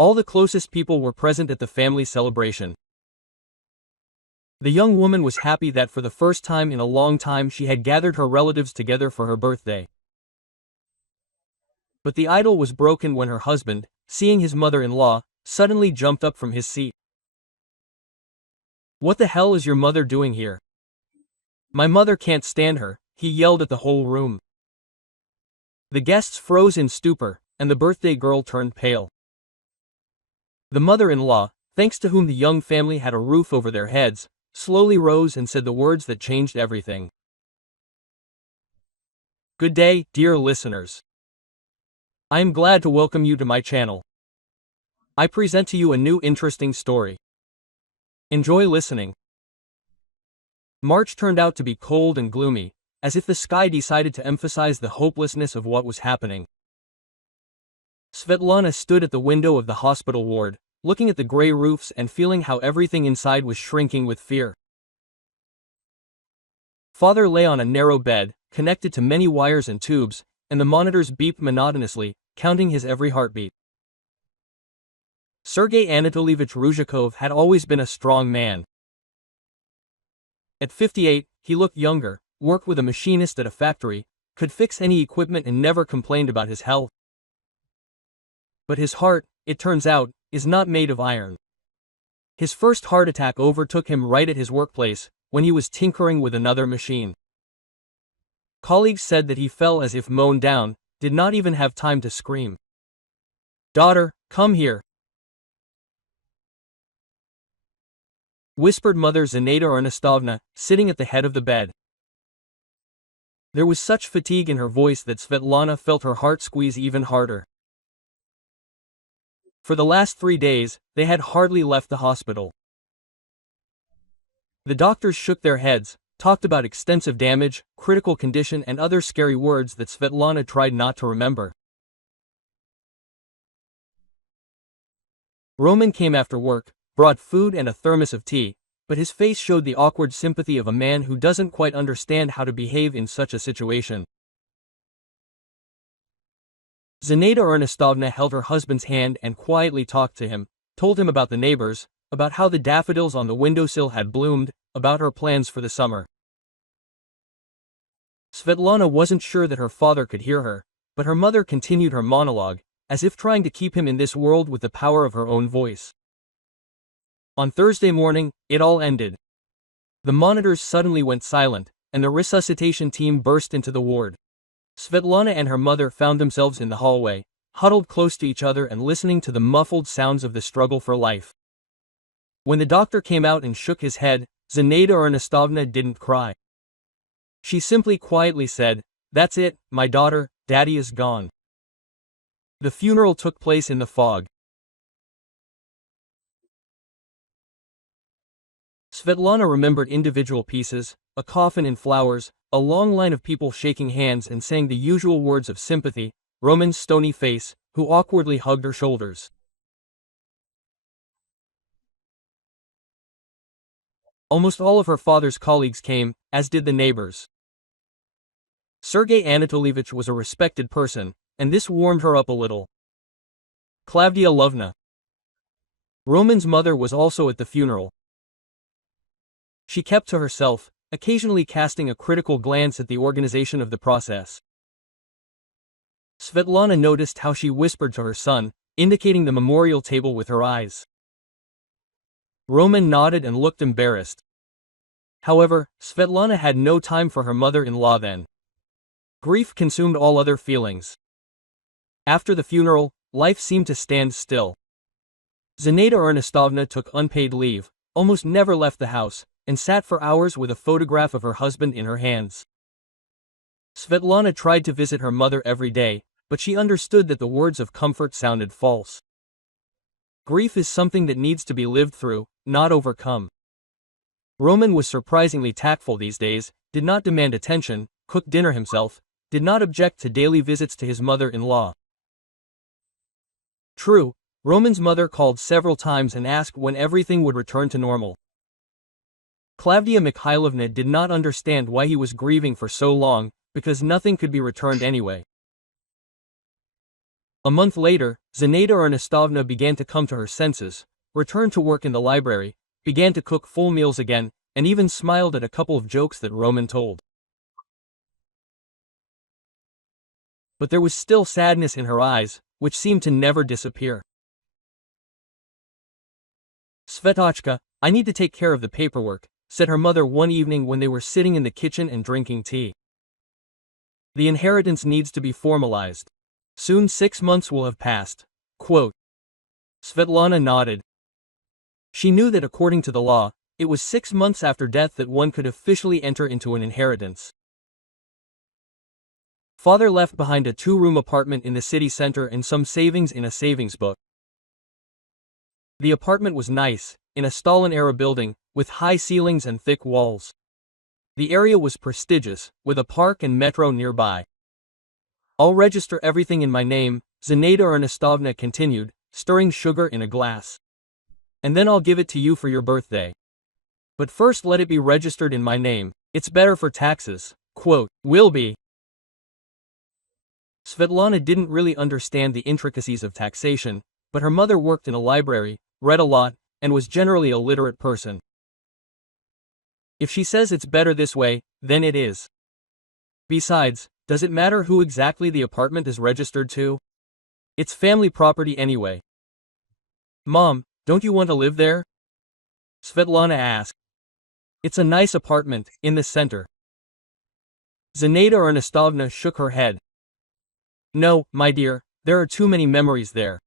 All the closest people were present at the family celebration. The young woman was happy that for the first time in a long time she had gathered her relatives together for her birthday. But the idyll was broken when her husband, seeing his mother-in-law, suddenly jumped up from his seat. "What the hell is your mother doing here? My mother can't stand her," he yelled at the whole room. The guests froze in stupor, and the birthday girl turned pale. The mother-in-law, thanks to whom the young family had a roof over their heads, slowly rose and said the words that changed everything. "Good day, dear listeners. I am glad to welcome you to my channel. I present to you a new interesting story. Enjoy listening." March turned out to be cold and gloomy, as if the sky decided to emphasize the hopelessness of what was happening. Svetlana stood at the window of the hospital ward, looking at the gray roofs and feeling how everything inside was shrinking with fear. Father lay on a narrow bed, connected to many wires and tubes, and the monitors beeped monotonously, counting his every heartbeat. Sergei Anatolievich Ruzhikov had always been a strong man. At 58, he looked younger, worked with a machinist at a factory, could fix any equipment and never complained about his health. But his heart, it turns out, is not made of iron. His first heart attack overtook him right at his workplace, when he was tinkering with another machine. Colleagues said that he fell as if mown down, did not even have time to scream. "Daughter, come here," whispered mother Zinaida Ernestovna, sitting at the head of the bed. There was such fatigue in her voice that Svetlana felt her heart squeeze even harder. For the last 3 days, they had hardly left the hospital. The doctors shook their heads, talked about extensive damage, critical condition and other scary words that Svetlana tried not to remember. Roman came after work, brought food and a thermos of tea, but his face showed the awkward sympathy of a man who doesn't quite understand how to behave in such a situation. Zinaida Ernestovna held her husband's hand and quietly talked to him, told him about the neighbors, about how the daffodils on the windowsill had bloomed, about her plans for the summer. Svetlana wasn't sure that her father could hear her, but her mother continued her monologue, as if trying to keep him in this world with the power of her own voice. On Thursday morning, it all ended. The monitors suddenly went silent, and the resuscitation team burst into the ward. Svetlana and her mother found themselves in the hallway, huddled close to each other and listening to the muffled sounds of the struggle for life. When the doctor came out and shook his head, Zinaida Ernestovna didn't cry. She simply quietly said, "That's it, my daughter, Daddy is gone." The funeral took place in the fog. Svetlana remembered individual pieces, a coffin in flowers, a long line of people shaking hands and saying the usual words of sympathy, Roman's stony face, who awkwardly hugged her shoulders. Almost all of her father's colleagues came, as did the neighbors. Sergei Anatolievich was a respected person, and this warmed her up a little. Klavdia Lovna, Roman's mother, was also at the funeral. She kept to herself, occasionally casting a critical glance at the organization of the process. Svetlana noticed how she whispered to her son, indicating the memorial table with her eyes. Roman nodded and looked embarrassed. However, Svetlana had no time for her mother-in-law then. Grief consumed all other feelings. After the funeral, life seemed to stand still. Zinaida Ernestovna took unpaid leave, almost never left the house, and sat for hours with a photograph of her husband in her hands. Svetlana tried to visit her mother every day, but she understood that the words of comfort sounded false. Grief is something that needs to be lived through, not overcome. Roman was surprisingly tactful these days, did not demand attention, cooked dinner himself, did not object to daily visits to his mother-in-law. True, Roman's mother called several times and asked when everything would return to normal. Klavdia Mikhailovna did not understand why he was grieving for so long, because nothing could be returned anyway. A month later, Zinaida Ernestovna began to come to her senses, returned to work in the library, began to cook full meals again, and even smiled at a couple of jokes that Roman told. But there was still sadness in her eyes, which seemed to never disappear. "Svetochka, I need to take care of the paperwork," said her mother one evening when they were sitting in the kitchen and drinking tea. "The inheritance needs to be formalized. Soon 6 months will have passed." Quote. Svetlana nodded. She knew that according to the law, it was 6 months after death that one could officially enter into an inheritance. Father left behind a 2-room apartment in the city center and some savings in a savings book. The apartment was nice, in a Stalin-era building, with high ceilings and thick walls. The area was prestigious, with a park and metro nearby. "I'll register everything in my name," Zinaida Ernestovna continued, stirring sugar in a glass. "And then I'll give it to you for your birthday. But first let it be registered in my name. It's better for taxes." Quote. "Will be." Svetlana didn't really understand the intricacies of taxation, but her mother worked in a library, read a lot, and was generally a literate person. If she says it's better this way, then it is. Besides, does it matter who exactly the apartment is registered to? It's family property anyway. "Mom, don't you want to live there?" Svetlana asked. "It's a nice apartment, in the center." Zinaida Ernestovna shook her head. "No, my dear, there are too many memories there.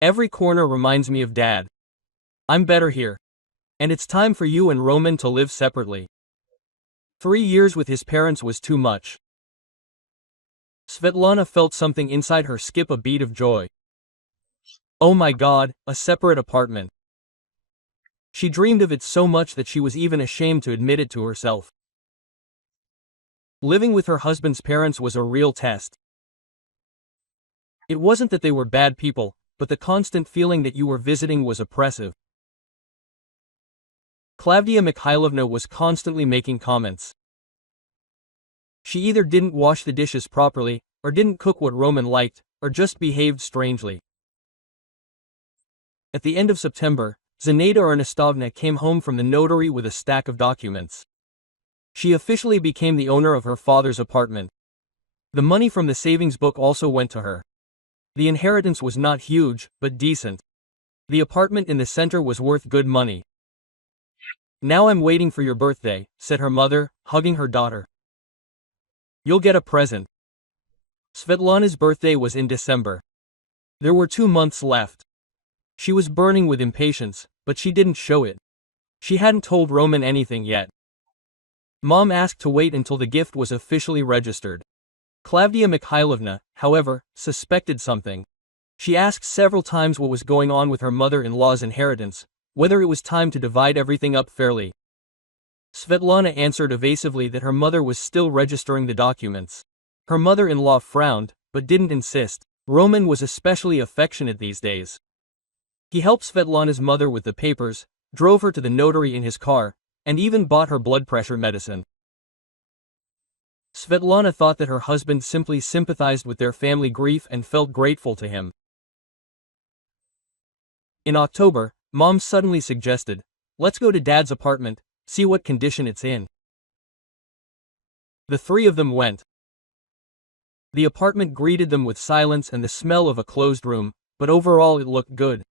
Every corner reminds me of Dad. I'm better here. And it's time for you and Roman to live separately. 3 years with his parents was too much." Svetlana felt something inside her skip a beat of joy. Oh my God, a separate apartment. She dreamed of it so much that she was even ashamed to admit it to herself. Living with her husband's parents was a real test. It wasn't that they were bad people, but the constant feeling that you were visiting was oppressive. Klavdia Mikhailovna was constantly making comments. She either didn't wash the dishes properly, or didn't cook what Roman liked, or just behaved strangely. At the end of September, Zinaida Ernestovna came home from the notary with a stack of documents. She officially became the owner of her father's apartment. The money from the savings book also went to her. The inheritance was not huge, but decent. The apartment in the center was worth good money. "Now I'm waiting for your birthday," said her mother, hugging her daughter. "You'll get a present." Svetlana's birthday was in December. There were 2 months left. She was burning with impatience, but she didn't show it. She hadn't told Roman anything yet. Mom asked to wait until the gift was officially registered. Klavdia Mikhailovna, however, suspected something. She asked several times what was going on with her mother-in-law's inheritance, whether it was time to divide everything up fairly. Svetlana answered evasively that her mother was still registering the documents. Her mother-in-law frowned, but didn't insist. Roman was especially affectionate these days. He helped Svetlana's mother with the papers, drove her to the notary in his car, and even bought her blood pressure medicine. Svetlana thought that her husband simply sympathized with their family grief and felt grateful to him. In October, Mom suddenly suggested, "Let's go to Dad's apartment, see what condition it's in." The 3 of them went. The apartment greeted them with silence and the smell of a closed room, but overall it looked good.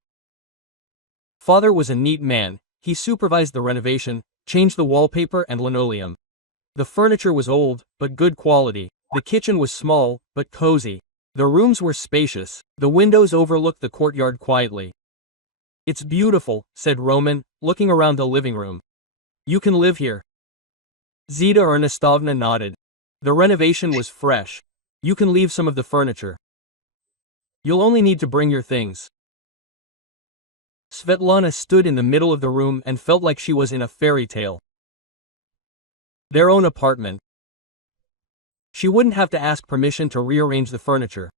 Father was a neat man. He supervised the renovation, changed the wallpaper and linoleum. The furniture was old, but good quality. The kitchen was small, but cozy. The rooms were spacious. The windows overlooked the courtyard quietly. "It's beautiful," said Roman, looking around the living room. "You can live here." Zita Ernestovna nodded. The renovation was fresh. "You can leave some of the furniture. You'll only need to bring your things." Svetlana stood in the middle of the room and felt like she was in a fairy tale. Their own apartment. She wouldn't have to ask permission to rearrange the furniture.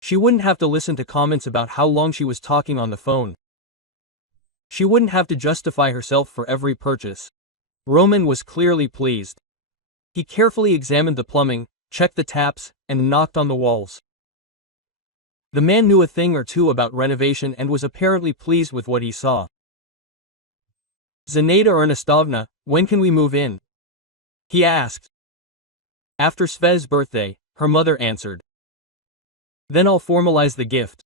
She wouldn't have to listen to comments about how long she was talking on the phone. She wouldn't have to justify herself for every purchase. Roman was clearly pleased. He carefully examined the plumbing, checked the taps, and knocked on the walls. The man knew a thing or two about renovation and was apparently pleased with what he saw. "Zinaida Ernestovna, when can we move in?" he asked. "After Sve's birthday," her mother answered. "Then I'll formalize the gift."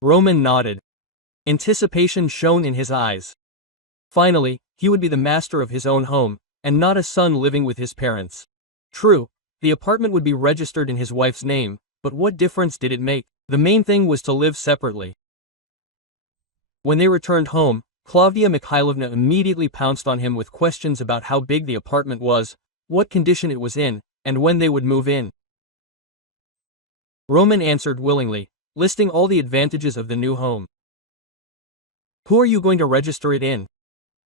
Roman nodded. Anticipation shone in his eyes. Finally, he would be the master of his own home, and not a son living with his parents. True, the apartment would be registered in his wife's name, but what difference did it make? The main thing was to live separately. When they returned home, Claudia Mikhailovna immediately pounced on him with questions about how big the apartment was, what condition it was in, and when they would move in. Roman answered willingly, listing all the advantages of the new home. "Who are you going to register it in?"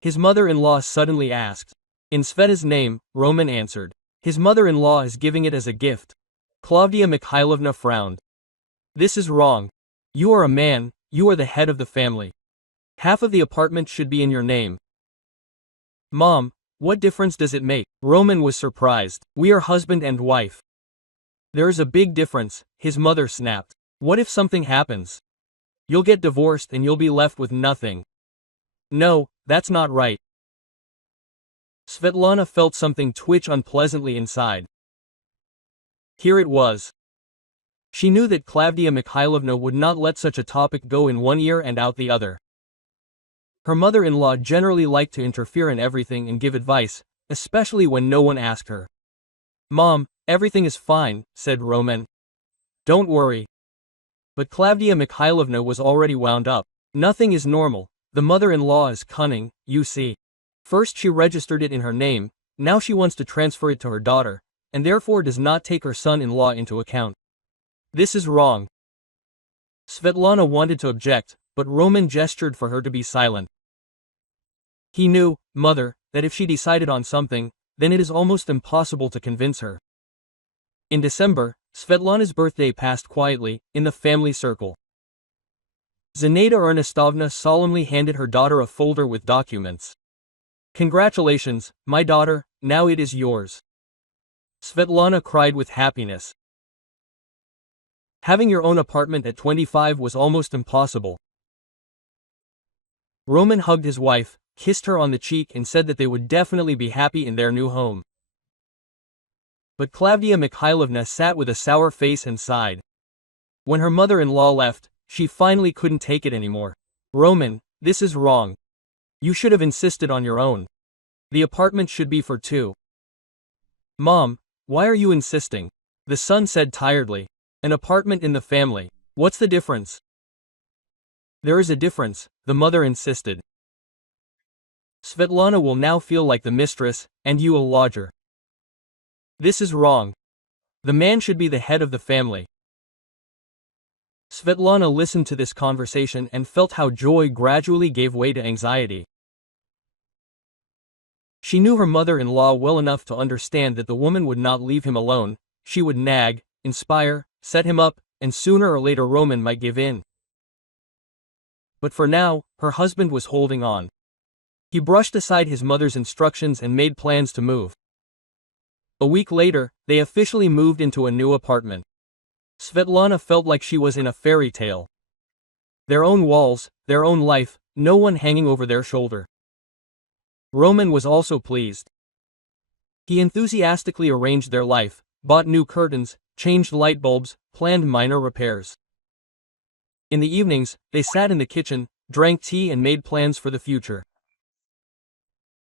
his mother-in-law suddenly asked. "In Sveta's name," Roman answered. "His mother-in-law is giving it as a gift." Claudia Mikhailovna frowned. "This is wrong. You are a man, you are the head of the family. Half of the apartment should be in your name." "Mom, what difference does it make?" Roman was surprised. "We are husband and wife." "There is a big difference," his mother snapped. "What if something happens? You'll get divorced and you'll be left with nothing." "No, that's not right." Svetlana felt something twitch unpleasantly inside. Here it was. She knew that Claudia Mikhailovna would not let such a topic go in one ear and out the other. Her mother-in-law generally liked to interfere in everything and give advice, especially when no one asked her. "Mom, everything is fine," said Roman. "Don't worry." But Claudia Mikhailovna was already wound up. "Nothing is normal. The mother-in-law is cunning, you see. First she registered it in her name, now she wants to transfer it to her daughter, and therefore does not take her son-in-law into account. This is wrong." Svetlana wanted to object, but Roman gestured for her to be silent. He knew, mother, that if she decided on something, then it is almost impossible to convince her. In December, Svetlana's birthday passed quietly, in the family circle. Zinaida Ernestovna solemnly handed her daughter a folder with documents. "Congratulations, my daughter, now it is yours." Svetlana cried with happiness. Having your own apartment at 25 was almost impossible. Roman hugged his wife, kissed her on the cheek and said that they would definitely be happy in their new home. But Claudia Mikhailovna sat with a sour face and sighed. When her mother-in-law left, she finally couldn't take it anymore. "Roman, this is wrong. You should have insisted on your own. The apartment should be for two." "Mom, why are you insisting?" the son said tiredly. "An apartment in the family. What's the difference?" "There is a difference," the mother insisted. "Svetlana will now feel like the mistress, and you a lodger. This is wrong. The man should be the head of the family." Svetlana listened to this conversation and felt how joy gradually gave way to anxiety. She knew her mother-in-law well enough to understand that the woman would not leave him alone. She would nag, inspire, set him up, and sooner or later Roman might give in. But for now, her husband was holding on. He brushed aside his mother's instructions and made plans to move. A week later, they officially moved into a new apartment. Svetlana felt like she was in a fairy tale. Their own walls, their own life, no one hanging over their shoulder. Roman was also pleased. He enthusiastically arranged their life, bought new curtains, changed light bulbs, planned minor repairs. In the evenings, they sat in the kitchen, drank tea and made plans for the future.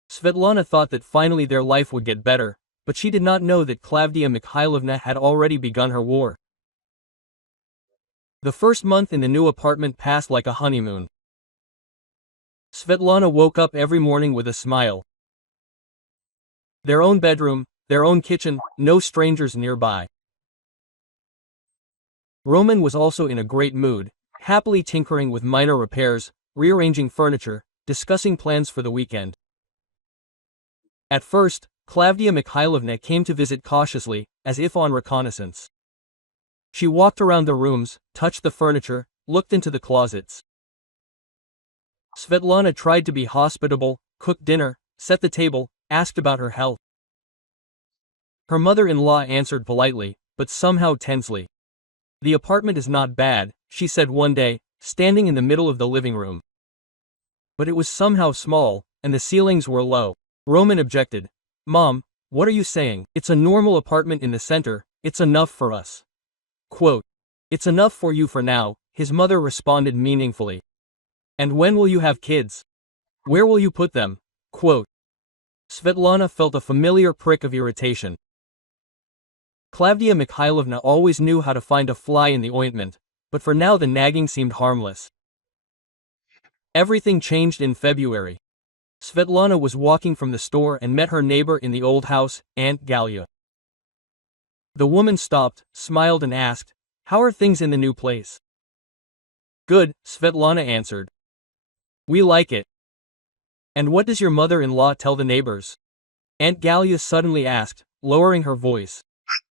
Svetlana thought that finally their life would get better, but she did not know that Claudia Mikhailovna had already begun her war. The first month in the new apartment passed like a honeymoon. Svetlana woke up every morning with a smile. Their own bedroom, their own kitchen, no strangers nearby. Roman was also in a great mood, happily tinkering with minor repairs, rearranging furniture, discussing plans for the weekend. At first, Claudia Mikhailovna came to visit cautiously, as if on reconnaissance. She walked around the rooms, touched the furniture, looked into the closets. Svetlana tried to be hospitable, cooked dinner, set the table, asked about her health. Her mother-in-law answered politely, but somehow tensely. The apartment is not bad, she said one day, standing in the middle of the living room. But it was somehow small, and the ceilings were low. Roman objected. Mom, what are you saying? It's a normal apartment in the center, it's enough for us. Quote, it's enough for you for now, his mother responded meaningfully. And when will you have kids? Where will you put them? Quote. Svetlana felt a familiar prick of irritation. Klavdia Mikhailovna always knew how to find a fly in the ointment, but for now the nagging seemed harmless. Everything changed in February. Svetlana was walking from the store and met her neighbor in the old house, Aunt Galia. The woman stopped, smiled and asked, "How are things in the new place?" "Good," Svetlana answered. "We like it." "And what does your mother-in-law tell the neighbors?" Aunt Galia suddenly asked, lowering her voice.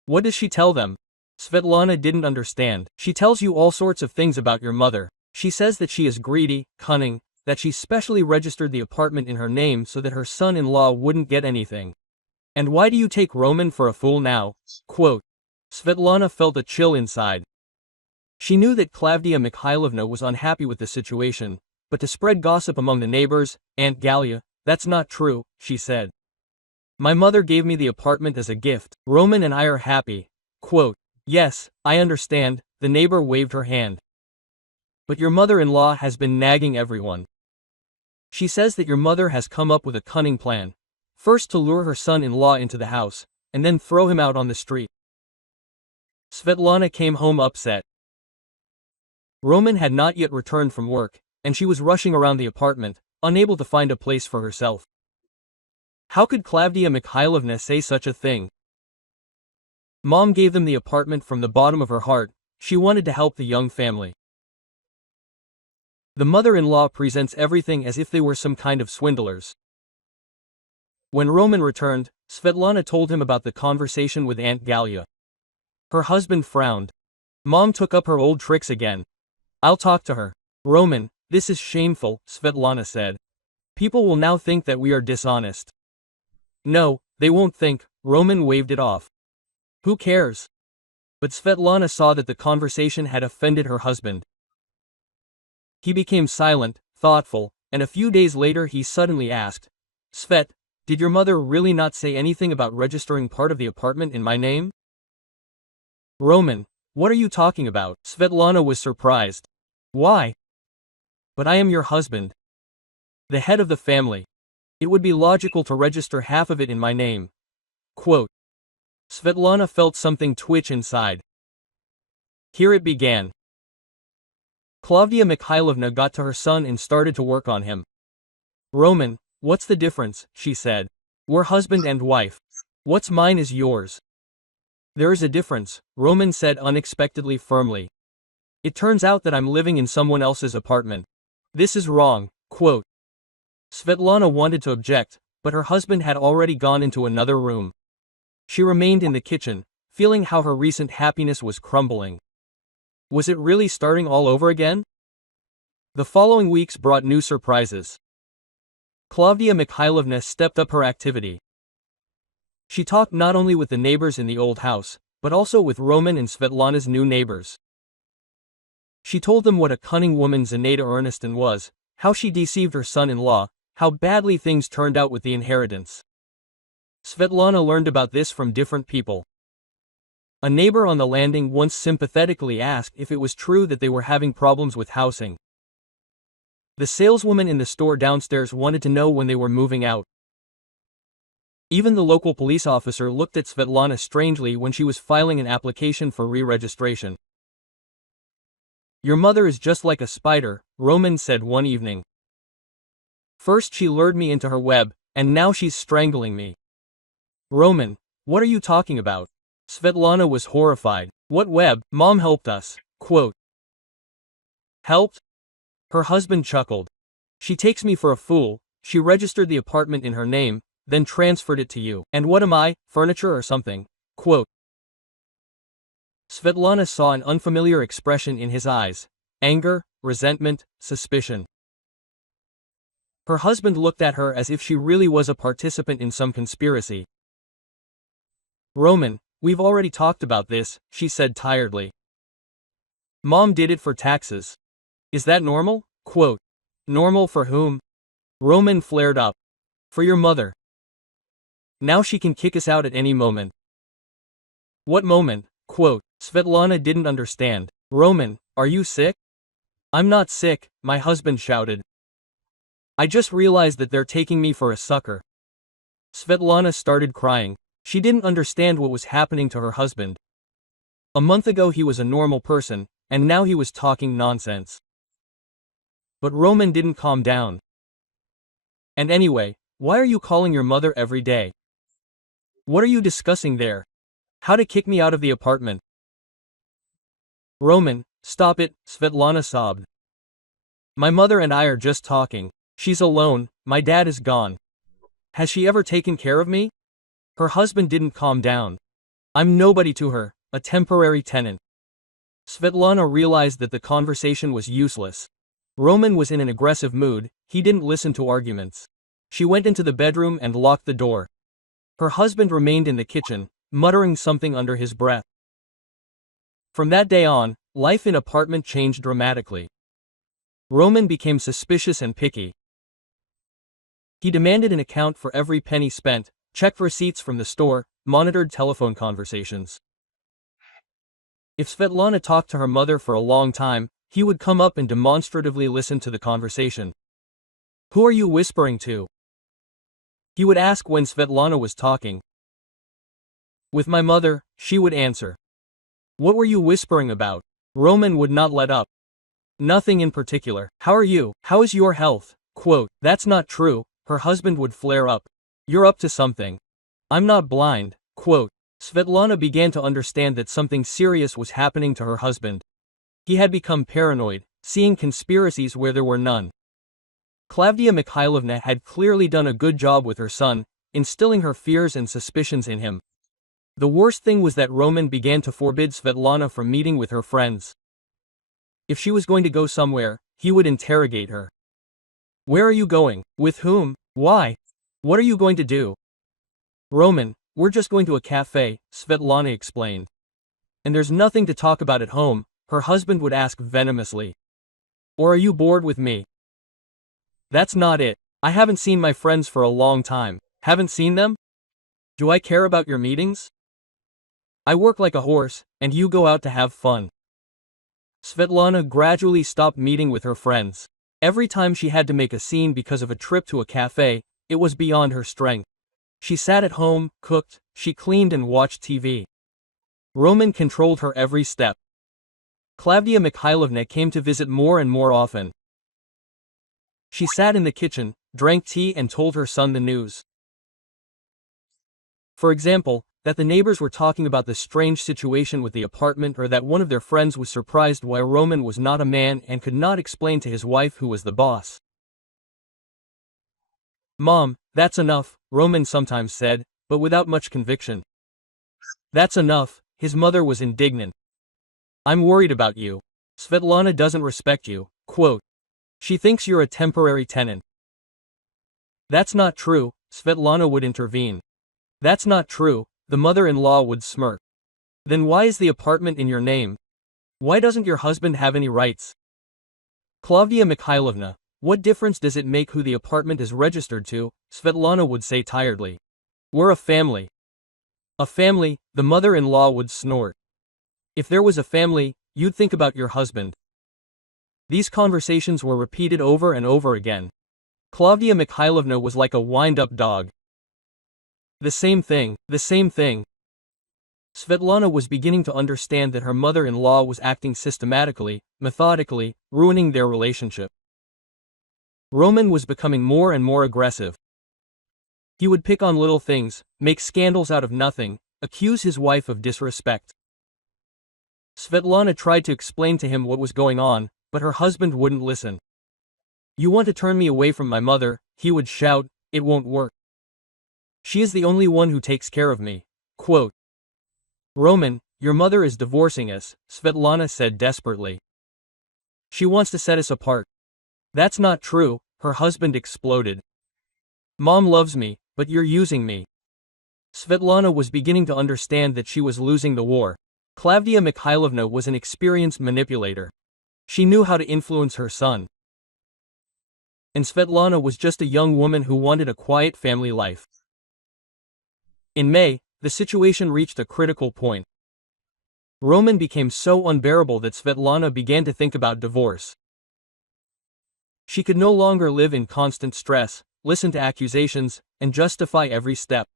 "What does she tell them?" Svetlana didn't understand. "She tells you all sorts of things about your mother. She says that she is greedy, cunning, that she specially registered the apartment in her name so that her son-in-law wouldn't get anything. And why do you take Roman for a fool now?" Quote. Svetlana felt a chill inside. She knew that Klavdia Mikhailovna was unhappy with the situation, but to spread gossip among the neighbors, Aunt Galia, "That's not true," she said. "My mother gave me the apartment as a gift. Roman and I are happy." Quote. "Yes, I understand," the neighbor waved her hand. "But your mother-in-law has been nagging everyone. She says that your mother has come up with a cunning plan. First to lure her son-in-law into the house, and then throw him out on the street." Svetlana came home upset. Roman had not yet returned from work, and she was rushing around the apartment, unable to find a place for herself. How could Klavdia Mikhailovna say such a thing? Mom gave them the apartment from the bottom of her heart. She wanted to help the young family. The mother-in-law presents everything as if they were some kind of swindlers. When Roman returned, Svetlana told him about the conversation with Aunt Galia. Her husband frowned. Mom took up her old tricks again. "I'll talk to her." "Roman, this is shameful," Svetlana said. "People will now think that we are dishonest." "No, they won't think," Roman waved it off. "Who cares?" But Svetlana saw that the conversation had offended her husband. He became silent, thoughtful, and a few days later he suddenly asked, "Svet, did your mother really not say anything about registering part of the apartment in my name?" "Roman, what are you talking about?" Svetlana was surprised. "Why?" "But I am your husband. The head of the family. It would be logical to register half of it in my name." Quote. Svetlana felt something twitch inside. Here it began. Klavdia Mikhailovna got to her son and started to work on him. "Roman, what's the difference?" she said. "We're husband and wife. What's mine is yours." "There is a difference," Roman said unexpectedly firmly. "It turns out that I'm living in someone else's apartment. This is wrong." Quote. Svetlana wanted to object, but her husband had already gone into another room. She remained in the kitchen, feeling how her recent happiness was crumbling. Was it really starting all over again? The following weeks brought new surprises. Klavdia Mikhailovna stepped up her activity. She talked not only with the neighbors in the old house, but also with Roman and Svetlana's new neighbors. She told them what a cunning woman Zinaida Ernestin was, how she deceived her son-in-law, how badly things turned out with the inheritance. Svetlana learned about this from different people. A neighbor on the landing once sympathetically asked if it was true that they were having problems with housing. The saleswoman in the store downstairs wanted to know when they were moving out. Even the local police officer looked at Svetlana strangely when she was filing an application for re-registration. "Your mother is just like a spider," Roman said one evening. "First she lured me into her web, and now she's strangling me." "Roman, what are you talking about?" Svetlana was horrified. "What web? Mom helped us." Quote. "Helped?" Her husband chuckled. "She takes me for a fool. She registered the apartment in her name, then transferred it to you. And what am I, furniture or something?" Quote. Svetlana saw an unfamiliar expression in his eyes: anger, resentment, suspicion. Her husband looked at her as if she really was a participant in some conspiracy. "Roman, we've already talked about this," she said tiredly. Mom did it for taxes. Is that normal? Quote. Normal for whom? Roman flared up. For your mother. Now she can kick us out at any moment. What moment? Quote. Svetlana didn't understand. Roman, are you sick? I'm not sick, my husband shouted. I just realized that they're taking me for a sucker. Svetlana started crying. She didn't understand what was happening to her husband. A month ago he was a normal person, and now he was talking nonsense. But Roman didn't calm down. And anyway, why are you calling your mother every day? What are you discussing there? How to kick me out of the apartment? Roman, stop it, Svetlana sobbed. My mother and I are just talking. She's alone, my dad is gone. Has she ever taken care of me? Her husband didn't calm down. I'm nobody to her, a temporary tenant. Svetlana realized that the conversation was useless. Roman was in an aggressive mood, he didn't listen to arguments. She went into the bedroom and locked the door. Her husband remained in the kitchen, muttering something under his breath. From that day on, life in apartment changed dramatically. Roman became suspicious and picky. He demanded an account for every penny spent, checked receipts from the store, monitored telephone conversations. If Svetlana talked to her mother for a long time, he would come up and demonstratively listen to the conversation. Who are you whispering to? He would ask when Svetlana was talking. With my mother, she would answer. What were you whispering about? Roman would not let up. Nothing in particular. How are you? How is your health? Quote, that's not true, her husband would flare up. You're up to something. I'm not blind. Quote, Svetlana began to understand that something serious was happening to her husband. He had become paranoid, seeing conspiracies where there were none. Klavdia Mikhailovna had clearly done a good job with her son, instilling her fears and suspicions in him. The worst thing was that Roman began to forbid Svetlana from meeting with her friends. If she was going to go somewhere, he would interrogate her. Where are you going? With whom? Why? What are you going to do? Roman, we're just going to a cafe, Svetlana explained. And there's nothing to talk about at home, her husband would ask venomously. Or are you bored with me? That's not it. I haven't seen my friends for a long time. Haven't seen them? Do I care about your meetings? I work like a horse, and you go out to have fun. Svetlana gradually stopped meeting with her friends. Every time she had to make a scene because of a trip to a cafe, it was beyond her strength. She sat at home, cooked, she cleaned and watched TV. Roman controlled her every step. Klavdia Mikhailovna came to visit more and more often. She sat in the kitchen, drank tea and told her son the news. For example, that the neighbors were talking about the strange situation with the apartment or that one of their friends was surprised why Roman was not a man and could not explain to his wife who was the boss. Mom, that's enough, Roman sometimes said, but without much conviction. That's enough, his mother was indignant. I'm worried about you. Svetlana doesn't respect you, quote. She thinks you're a temporary tenant. That's not true, Svetlana would intervene. That's not true, the mother-in-law would smirk. Then why is the apartment in your name? Why doesn't your husband have any rights? Klavdia Mikhailovna, what difference does it make who the apartment is registered to? Svetlana would say tiredly. We're a family. A family, the mother-in-law would snort. If there was a family, you'd think about your husband. These conversations were repeated over and over again. Klavdia Mikhailovna was like a wind-up dog. The same thing, the same thing. Svetlana was beginning to understand that her mother-in-law was acting systematically, methodically, ruining their relationship. Roman was becoming more and more aggressive. He would pick on little things, make scandals out of nothing, accuse his wife of disrespect. Svetlana tried to explain to him what was going on, but her husband wouldn't listen. You want to turn me away from my mother, he would shout, it won't work. She is the only one who takes care of me. Quote. Roman, your mother is divorcing us, Svetlana said desperately. She wants to set us apart. That's not true, her husband exploded. Mom loves me, but you're using me. Svetlana was beginning to understand that she was losing the war. Klavdia Mikhailovna was an experienced manipulator. She knew how to influence her son. And Svetlana was just a young woman who wanted a quiet family life. In May, the situation reached a critical point. Roman became so unbearable that Svetlana began to think about divorce. She could no longer live in constant stress, listen to accusations, and justify every step.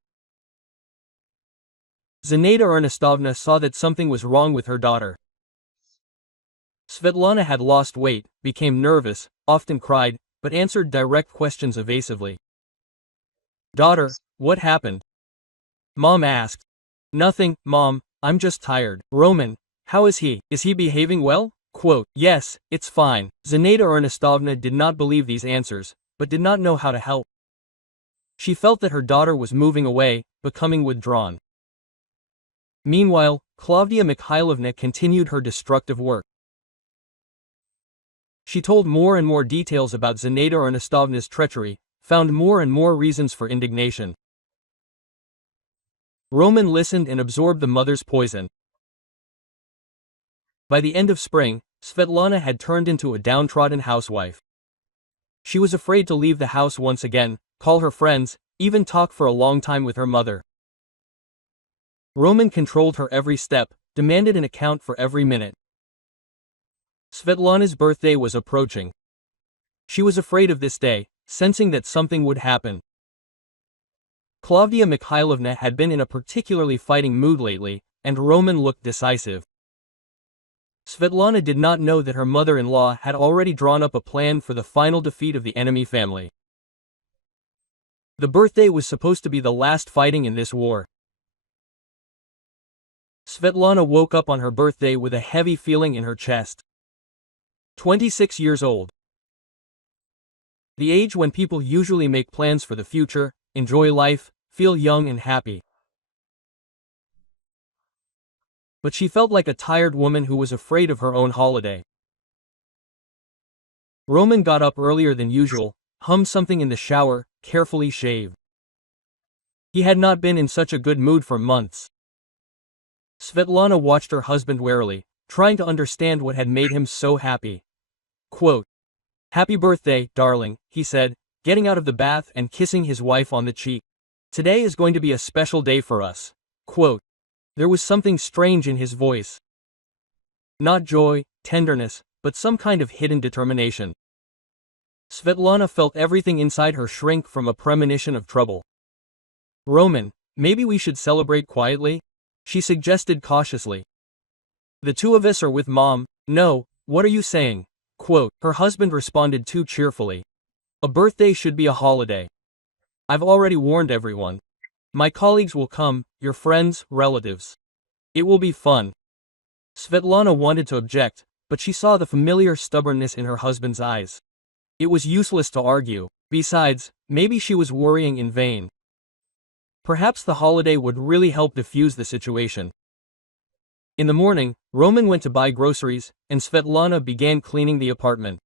Zinaida Ernestovna saw that something was wrong with her daughter. Svetlana had lost weight, became nervous, often cried, but answered direct questions evasively. "Daughter, what happened?" Mom asked. "Nothing, Mom, I'm just tired." "Roman, how is he? Is he behaving well?" Quote, "Yes, it's fine." Zinaida Ernestovna did not believe these answers, but did not know how to help. She felt that her daughter was moving away, becoming withdrawn. Meanwhile, Klavdia Mikhailovna continued her destructive work. She told more and more details about Zinaida Ernestovna's treachery, found more and more reasons for indignation. Roman listened and absorbed the mother's poison. By the end of spring, Svetlana had turned into a downtrodden housewife. She was afraid to leave the house once again, call her friends, even talk for a long time with her mother. Roman controlled her every step, demanded an account for every minute. Svetlana's birthday was approaching. She was afraid of this day, sensing that something would happen. Klavdia Mikhailovna had been in a particularly fighting mood lately, and Roman looked decisive. Svetlana did not know that her mother-in-law had already drawn up a plan for the final defeat of the enemy family. The birthday was supposed to be the last fighting in this war. Svetlana woke up on her birthday with a heavy feeling in her chest. 26 years old. The age when people usually make plans for the future, enjoy life, feel young and happy. But she felt like a tired woman who was afraid of her own holiday. Roman got up earlier than usual, hummed something in the shower, carefully shaved. He had not been in such a good mood for months. Svetlana watched her husband warily, trying to understand what had made him so happy. Quote, "Happy birthday, darling," he said, getting out of the bath and kissing his wife on the cheek. "Today is going to be a special day for us." Quote. There was something strange in his voice. Not joy, tenderness, but some kind of hidden determination. Svetlana felt everything inside her shrink from a premonition of trouble. "Roman, maybe we should celebrate quietly?" she suggested cautiously. "The two of us are with Mom." "No, what are you saying?" Quote, her husband responded too cheerfully. "A birthday should be a holiday. I've already warned everyone. My colleagues will come, your friends, relatives. It will be fun." Svetlana wanted to object, but she saw the familiar stubbornness in her husband's eyes. It was useless to argue. Besides, maybe she was worrying in vain. Perhaps the holiday would really help diffuse the situation. In the morning, Roman went to buy groceries, and Svetlana began cleaning the apartment.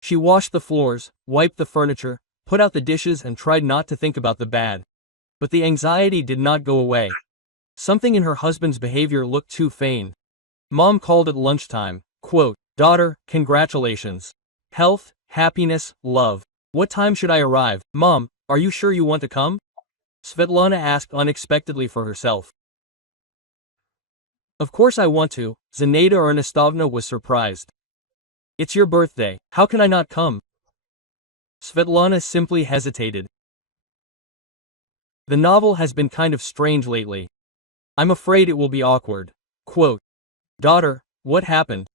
She washed the floors, wiped the furniture, put out the dishes and tried not to think about the bad. But the anxiety did not go away. Something in her husband's behavior looked too feigned. Mom called at lunchtime. Quote, "Daughter, congratulations. Health, happiness, love. What time should I arrive?" "Mom, are you sure you want to come?" Svetlana asked unexpectedly for herself. "Of course I want to." Zinaida Ernestovna was surprised. "It's your birthday. How can I not come?" Svetlana simply hesitated. "The novel has been kind of strange lately. I'm afraid it will be awkward." Quote, "Daughter, what happened?"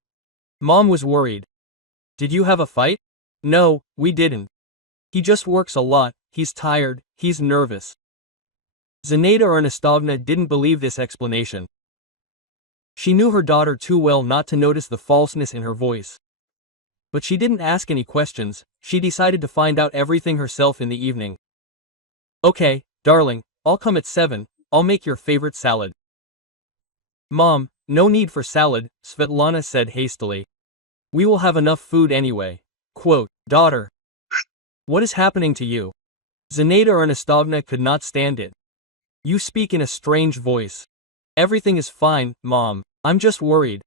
Mom was worried. "Did you have a fight?" "No, we didn't. He just works a lot, he's tired, he's nervous." Zinaida Ernestovna didn't believe this explanation. She knew her daughter too well not to notice the falseness in her voice. But she didn't ask any questions, she decided to find out everything herself in the evening. "Okay, darling, I'll come at 7, I'll make your favorite salad." "Mom, no need for salad," Svetlana said hastily. "We will have enough food anyway." Quote, "Daughter, what is happening to you?" Zinaida Ernestovna could not stand it. "You speak in a strange voice. Everything is fine, Mom. I'm just worried.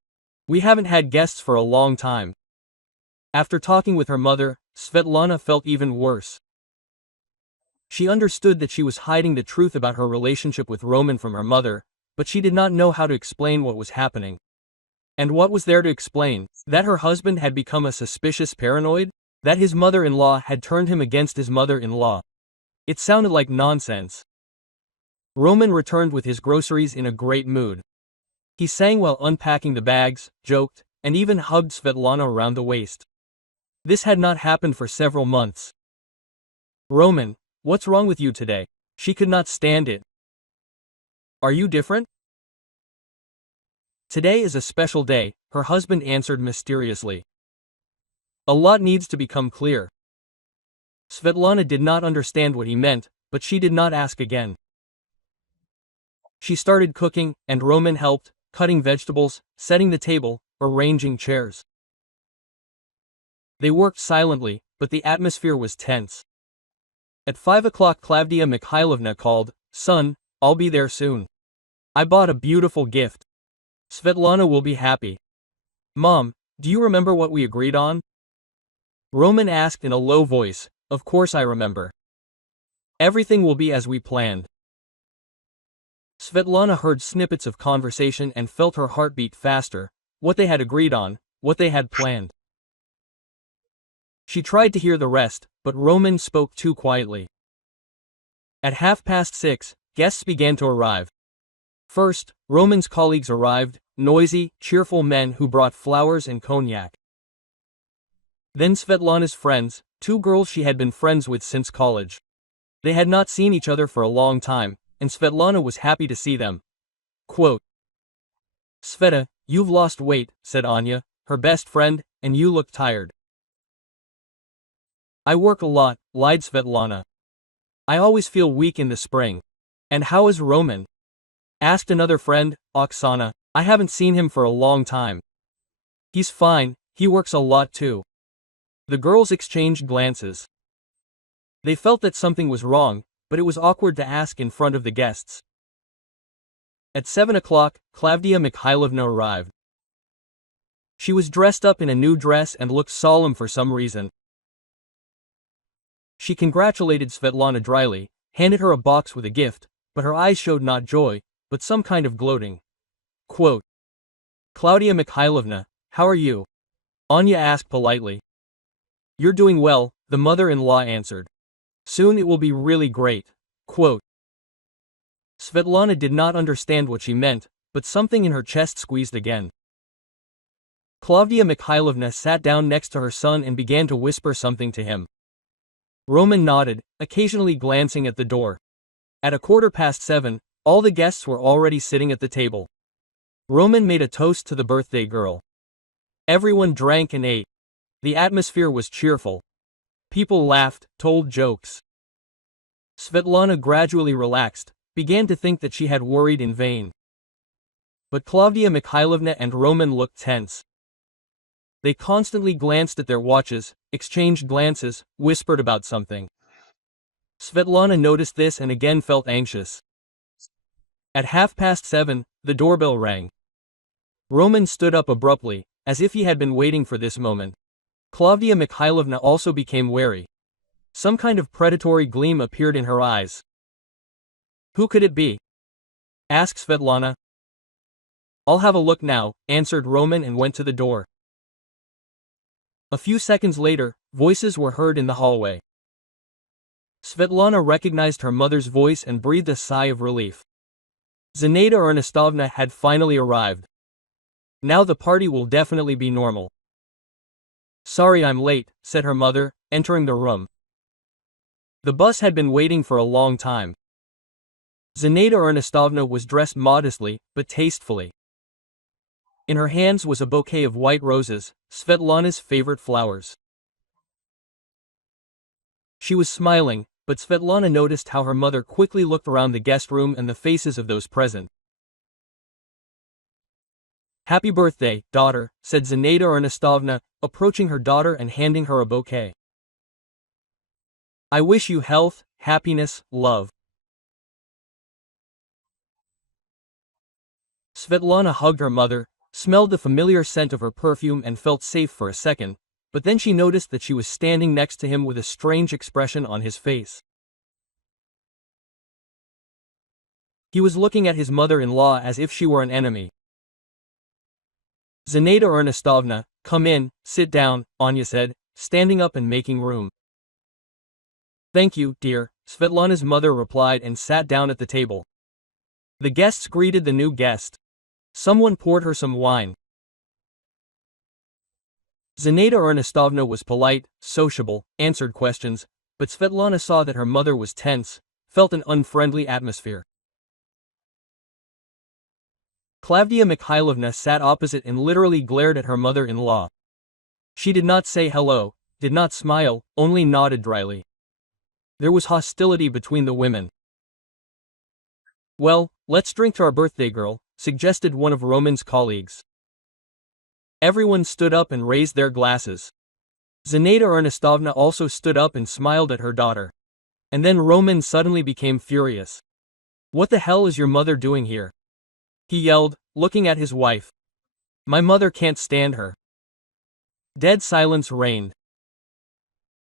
We haven't had guests for a long time. After talking with her mother, Svetlana felt even worse. She understood that she was hiding the truth about her relationship with Roman from her mother, but she did not know how to explain what was happening. And what was there to explain? That her husband had become a suspicious paranoid? That his mother-in-law had turned him against his mother-in-law? It sounded like nonsense. Roman returned with his groceries in a great mood. He sang while unpacking the bags, joked, and even hugged Svetlana around the waist. This had not happened for several months. Roman, what's wrong with you today? She could not stand it. Are you different? Today is a special day, her husband answered mysteriously. A lot needs to become clear. Svetlana did not understand what he meant, but she did not ask again. She started cooking, and Roman helped, cutting vegetables, setting the table, arranging chairs. They worked silently, but the atmosphere was tense. At 5 o'clock Klavdia Mikhailovna called, "Son, I'll be there soon. I bought a beautiful gift. Svetlana will be happy." "Mom, do you remember what we agreed on?" Roman asked in a low voice. "Of course I remember. Everything will be as we planned." Svetlana heard snippets of conversation and felt her heart beat faster, what they had agreed on, what they had planned. She tried to hear the rest, but Roman spoke too quietly. At 6:30, guests began to arrive. First, Roman's colleagues arrived, noisy, cheerful men who brought flowers and cognac. Then Svetlana's friends, two girls she had been friends with since college. They had not seen each other for a long time, and Svetlana was happy to see them. Quote, "Sveta, you've lost weight," said Anya, her best friend, "and you look tired." "I work a lot," lied Svetlana. "I always feel weak in the spring." "And how is Roman?" asked another friend, Oksana. "I haven't seen him for a long time." "He's fine, he works a lot too." The girls exchanged glances. They felt that something was wrong, but it was awkward to ask in front of the guests. At 7 o'clock, Klavdia Mikhailovna arrived. She was dressed up in a new dress and looked solemn for some reason. She congratulated Svetlana dryly, handed her a box with a gift, but her eyes showed not joy, but some kind of gloating. Quote, "Claudia Mikhailovna, how are you?" Anya asked politely. "You're doing well," the mother-in-law answered. "Soon it will be really great." Quote. Svetlana did not understand what she meant, but something in her chest squeezed again. Klavdia Mikhailovna sat down next to her son and began to whisper something to him. Roman nodded, occasionally glancing at the door. At 7:15, all the guests were already sitting at the table. Roman made a toast to the birthday girl. Everyone drank and ate. The atmosphere was cheerful. People laughed, told jokes. Svetlana gradually relaxed, began to think that she had worried in vain. But Klavdia Mikhailovna and Roman looked tense. They constantly glanced at their watches, exchanged glances, whispered about something. Svetlana noticed this and again felt anxious. At 7:30, the doorbell rang. Roman stood up abruptly, as if he had been waiting for this moment. Klavdia Mikhailovna also became wary. Some kind of predatory gleam appeared in her eyes. "Who could it be?" asked Svetlana. "I'll have a look now," answered Roman and went to the door. A few seconds later, voices were heard in the hallway. Svetlana recognized her mother's voice and breathed a sigh of relief. Zinaida Ernestovna had finally arrived. Now the party will definitely be normal. "Sorry I'm late," said her mother, entering the room. The bus had been waiting for a long time. Zinaida Ernestovna was dressed modestly, but tastefully. In her hands was a bouquet of white roses, Svetlana's favorite flowers. She was smiling, but Svetlana noticed how her mother quickly looked around the guest room and the faces of those present. "Happy birthday, daughter," said Zinaida Ernestovna, approaching her daughter and handing her a bouquet. "I wish you health, happiness, love." Svetlana hugged her mother, smelled the familiar scent of her perfume and felt safe for a second, but then she noticed that she was standing next to him with a strange expression on his face. He was looking at his mother-in-law as if she were an enemy. "Zinaida Ernestovna, come in, sit down," Anya said, standing up and making room. "Thank you, dear," Svetlana's mother replied and sat down at the table. The guests greeted the new guest. Someone poured her some wine. Zinaida Ernestovna was polite, sociable, answered questions, but Svetlana saw that her mother was tense, felt an unfriendly atmosphere. Klavdia Mikhailovna sat opposite and literally glared at her mother-in-law. She did not say hello, did not smile, only nodded dryly. There was hostility between the women. "Well, let's drink to our birthday girl," suggested one of Roman's colleagues. Everyone stood up and raised their glasses. Zinaida Ernestovna also stood up and smiled at her daughter. And then Roman suddenly became furious. "What the hell is your mother doing here?" he yelled, looking at his wife. "My mother can't stand her." Dead silence reigned.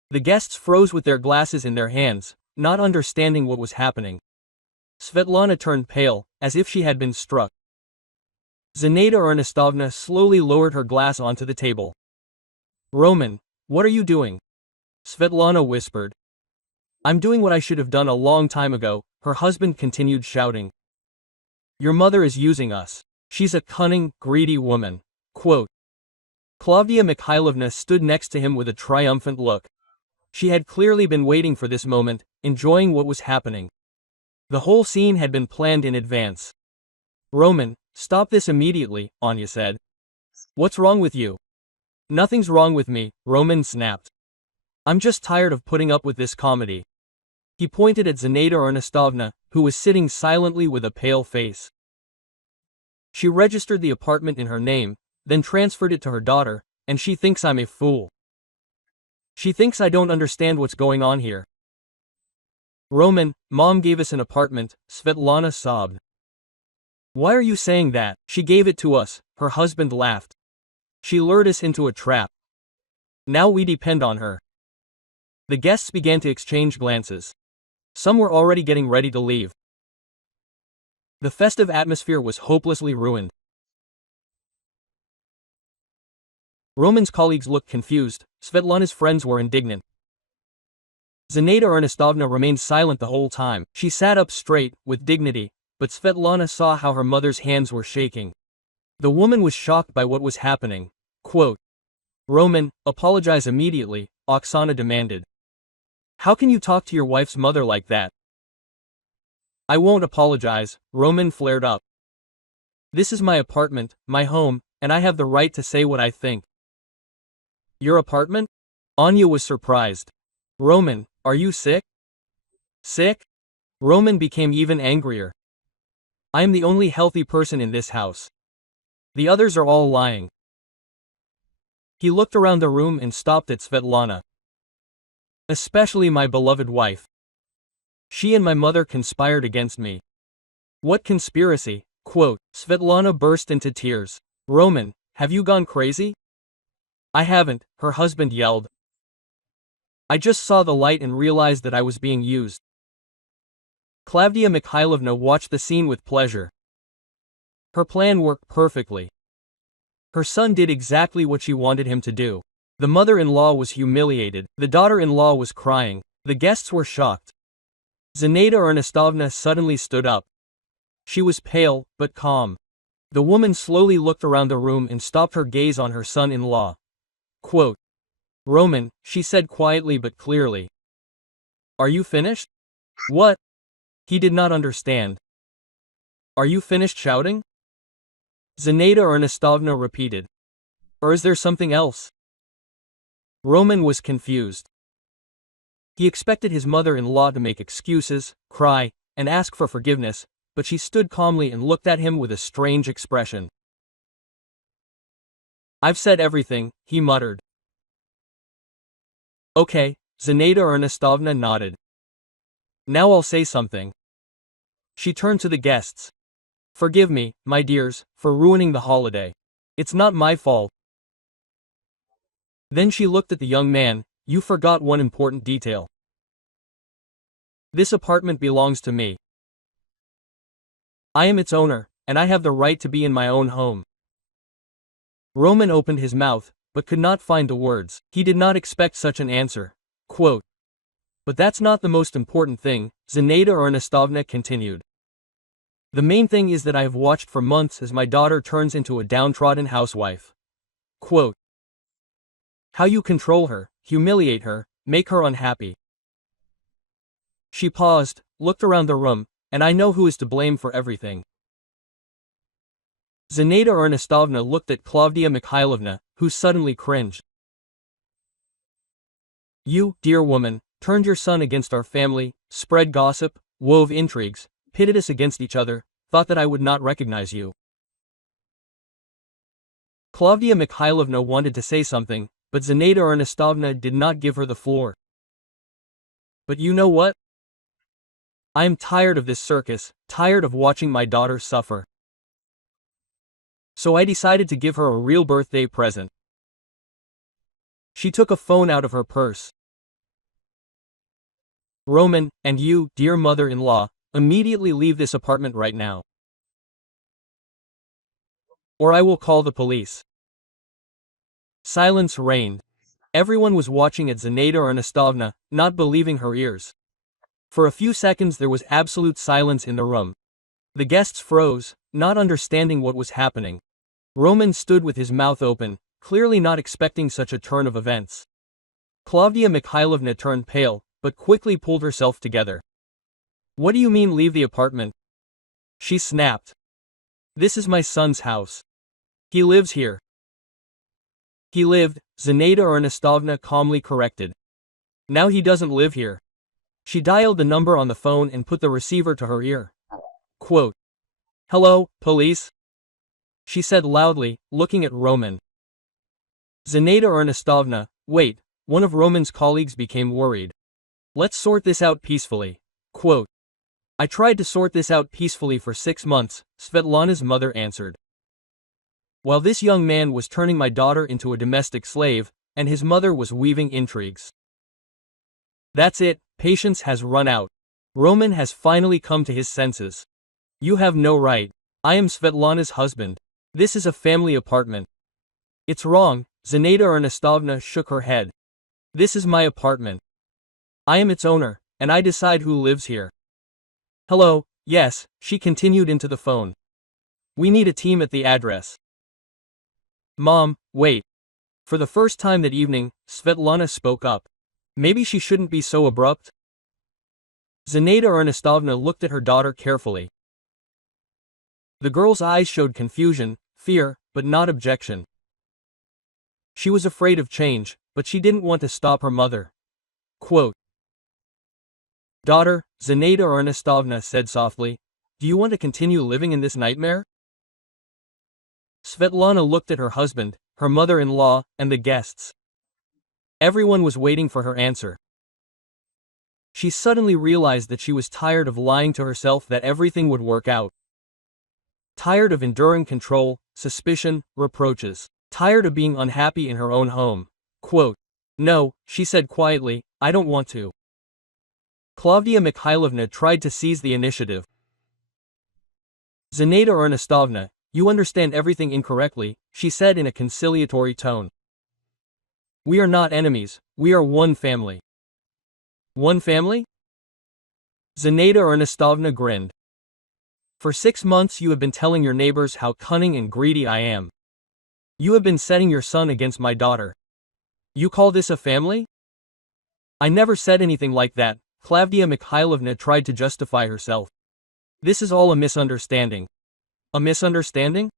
The guests froze with their glasses in their hands, not understanding what was happening. Svetlana turned pale, as if she had been struck. Zinaida Ernestovna slowly lowered her glass onto the table. "Roman, what are you doing?" Svetlana whispered. "I'm doing what I should have done a long time ago," her husband continued shouting. "Your mother is using us. She's a cunning, greedy woman." Quote. Klavdia Mikhailovna stood next to him with a triumphant look. She had clearly been waiting for this moment, enjoying what was happening. The whole scene had been planned in advance. "Roman, stop this immediately," Anya said. "What's wrong with you?" "Nothing's wrong with me," Roman snapped. "I'm just tired of putting up with this comedy." He pointed at Zinaida Ernestovna, who was sitting silently with a pale face. "She registered the apartment in her name, then transferred it to her daughter, and she thinks I'm a fool. She thinks I don't understand what's going on here." "Roman, Mom gave us an apartment," Svetlana sobbed. "Why are you saying that? She gave it to us," her husband laughed. "She lured us into a trap. Now we depend on her." The guests began to exchange glances. Some were already getting ready to leave. The festive atmosphere was hopelessly ruined. Roman's colleagues looked confused, Svetlana's friends were indignant. Zinaida Ernestovna remained silent the whole time. She sat up straight, with dignity, but Svetlana saw how her mother's hands were shaking. The woman was shocked by what was happening. Quote. "Roman, apologize immediately," Oksana demanded. "How can you talk to your wife's mother like that?" "I won't apologize," Roman flared up. "This is my apartment, my home, and I have the right to say what I think." "Your apartment?" Anya was surprised. "Roman, are you sick?" "Sick?" Roman became even angrier. "I am the only healthy person in this house. The others are all lying." He looked around the room and stopped at Svetlana. "Especially my beloved wife. She and my mother conspired against me." "What conspiracy?" Quote. Svetlana burst into tears. "Roman, have you gone crazy?" "I haven't," her husband yelled. "I just saw the light and realized that I was being used." Klavdia Mikhailovna watched the scene with pleasure. Her plan worked perfectly. Her son did exactly what she wanted him to do. The mother-in-law was humiliated, the daughter-in-law was crying, the guests were shocked. Zinaida Ernestovna suddenly stood up. She was pale, but calm. The woman slowly looked around the room and stopped her gaze on her son-in-law. Quote. "Roman," she said quietly but clearly. "Are you finished?" "What?" He did not understand. "Are you finished shouting?" Zinaida Ernestovna repeated. "Or is there something else?" Roman was confused. He expected his mother-in-law to make excuses, cry, and ask for forgiveness, but she stood calmly and looked at him with a strange expression. "I've said everything," he muttered. "Okay," Zinaida Ernestovna nodded. "Now I'll say something." She turned to the guests. Forgive me, my dears, for ruining the holiday. It's not my fault. Then she looked at the young man. You forgot one important detail. This apartment belongs to me. I am its owner, and I have the right to be in my own home. Roman opened his mouth, but could not find the words. He did not expect such an answer. Quote, but that's not the most important thing, Zinaida Ernestovna continued. The main thing is that I have watched for months as my daughter turns into a downtrodden housewife. Quote, how you control her, humiliate her, make her unhappy. She paused, looked around the room, and I know who is to blame for everything. Zinaida Ernestovna looked at Klavdia Mikhailovna, who suddenly cringed. You, dear woman, turned your son against our family, spread gossip, wove intrigues, pitted us against each other, thought that I would not recognize you. Klavdia Mikhailovna wanted to say something, but Zinaida Ernestovna did not give her the floor. But you know what? I am tired of this circus, tired of watching my daughter suffer. So I decided to give her a real birthday present. She took a phone out of her purse. Roman, and you, dear mother-in-law, immediately leave this apartment right now. Or I will call the police. Silence reigned. Everyone was watching at Zinaida Ernestovna, not believing her ears. For a few seconds there was absolute silence in the room. The guests froze, not understanding what was happening. Roman stood with his mouth open, clearly not expecting such a turn of events. Klavdia Mikhailovna turned pale, but quickly pulled herself together. What do you mean leave the apartment? She snapped. This is my son's house. He lives here. He lived, Zinaida Ernestovna calmly corrected. Now he doesn't live here. She dialed the number on the phone and put the receiver to her ear. Quote, hello, police? She said loudly, looking at Roman. Zinaida Ernestovna, wait, one of Roman's colleagues became worried. Let's sort this out peacefully. Quote, I tried to sort this out peacefully for 6 months, Svetlana's mother answered. While this young man was turning my daughter into a domestic slave, and his mother was weaving intrigues. That's it, patience has run out. Roman has finally come to his senses. You have no right. I am Svetlana's husband. This is a family apartment. It's wrong, Zinaida Ernestovna shook her head. This is my apartment. I am its owner, and I decide who lives here. Hello, yes, she continued into the phone. We need a team at the address. Mom, wait. For the first time that evening, Svetlana spoke up. Maybe she shouldn't be so abrupt. Zinaida Ernestovna looked at her daughter carefully. The girl's eyes showed confusion, fear, but not objection. She was afraid of change, but she didn't want to stop her mother. Quote, daughter, Zinaida Ernestovna said softly, do you want to continue living in this nightmare? Svetlana looked at her husband, her mother-in-law, and the guests. Everyone was waiting for her answer. She suddenly realized that she was tired of lying to herself that everything would work out. Tired of enduring control, suspicion, reproaches. Tired of being unhappy in her own home. Quote, no, she said quietly, I don't want to. Klavdia Mikhailovna tried to seize the initiative. Zinaida Ernestovna, you understand everything incorrectly, she said in a conciliatory tone. We are not enemies, we are one family. One family? Zinaida Ernestovna grinned. For 6 months you have been telling your neighbors how cunning and greedy I am. You have been setting your son against my daughter. You call this a family? I never said anything like that, Klavdia Mikhailovna tried to justify herself. This is all a misunderstanding. A misunderstanding?